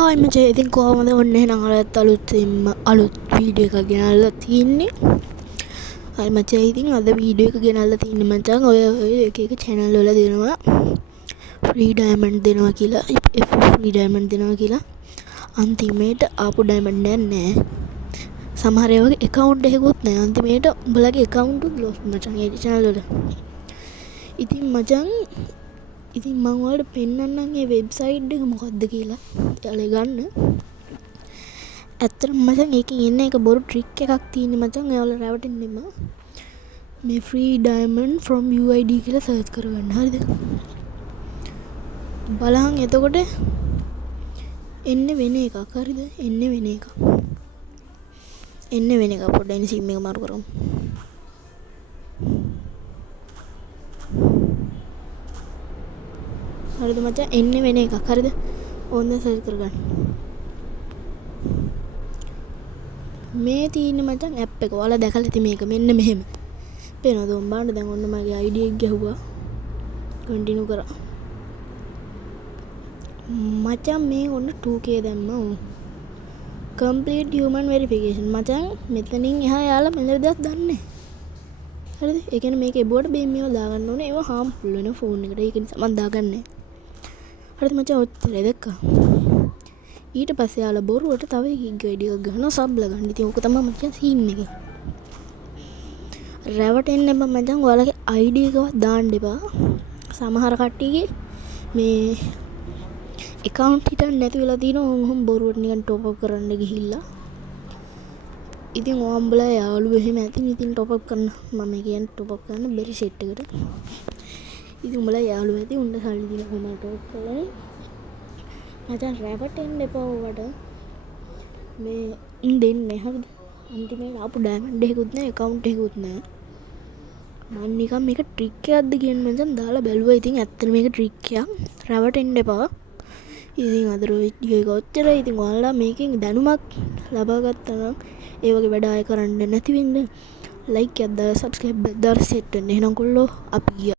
Hi මචං ඉතින් කොහොමද ඔන්න එහෙනම් අලුත් වීඩියෝ එකක් ගෙනල්ලා තින්නේ. හරි මචං ඉතින් අද වීඩියෝ එක ගෙනල්ලා තින්නේ මචං ඔය එක channel වල දෙනවා free diamond දෙනවා කියලා free diamond දෙනවා කියලා අන්තිමේට ආපු diamond නෑ. සමහර ඒවාගේ account එකකුත් නෑ. අන්තිමේට උඹලගේ account උත් lost මචං ඒ channel වල. ඉතින් මචං ඉතින් මම ඔයාලට පෙන්නන්නම් ඒ වෙබ්සයිට් එක මොකක්ද කියලා. ඔයාලා ගන්න. ඇත්තටම මචං ඒකේ ඉන්න එක බොරු ට්‍රික් එකක් තියෙන්නේ මචං. ඔයාලා රැවටෙන්න එපා. මේ free diamond from UID කියලා සර්ච් කරගන්න. හරිද? බලහන් එතකොට එන්නේ වෙන එකක්. හරිද? එන්නේ වෙන එකක්. පොඩ්ඩක් සිම් එක මාරු කරමු. හරිද මචං එන්නේ වෙන එකක්. හරිද? ඕන්න සර්ච් කරගන්න. මේ තියෙන්නේ මචං ඇප් එක. ඔයාලා දැකලා ඇති මේක. මෙන්න මෙහෙම. පේනවද උඹාට? දැන් ඔන්න මගේ ID එක ගැහුවා. කන්ටිනියු කරා. මචං මේ ඔන්න 2K දැම්මා. complete human verification. මචං මෙතනින් එහා යාලා මෙන්න දෙයක් දන්නේ. හරිද? ඒ කියන්නේ මේක එබුවට බේම් මේවා දාගන්න ඕනේ. ඒවා harmful වෙන ෆෝන් එකට. ඒක නිසා මම දාගන්නේ. හරිද මචං ඔච්චරයි දැක්කා. ඊට පස්සේ යාලා බොරුවට තව එකක් වීඩියෝ එකක් ගහනවා සබ් ලගන්න. ඉතින් ඕක තමයි මචං සීන් එක. රැවටෙන්න එපා මචං. ඔයාලගේ ID එකවත් දාන්න එපා. සමහර කට්ටියගේ මේ account හිටන් නැති වෙලා තියෙනවා. උන් බොරුවට නිකන් top up කරන්න ගිහිල්ලා. ඉතින් ඔයාඹලා යාළුවෝ එහෙම ඇතින් ඉතින් top up කරන්න. මම කියන්නේ top up කරන්න බැරි set එකට. ඉතින් උඹලා යාළුවෝ ඇති උන්න සල්ලි දීලා කොහමද top up කරන්නේ? මචං රැවටෙන්න එපා ඔයාට. මේ දෙන්නේ හරිද? අන්තිමේට ආපු diamond එකකුත් නැහැ account එකකුත් නැහැ. මම නිකන් මේක ට්‍රික් එකක්ද කියන්නේ මචං දාලා බැලුවා. ඉතින් ඇත්තට මේක ට්‍රික් එකක්. රැවටෙන්න එපා. ඉතින් අද වීඩියෝ එක ඔච්චරයි. ඉතින් ඔයාලා මේකෙන් දැනුමක් ලබා ගත්තා නම් ඒ වගේ වැඩ ආයෙ කරන්න නැති වෙන්න ලයික් එකක් දාලා subscribe එකක් දාලා set වෙන්න. එහෙනම් කොල්ලෝ අපි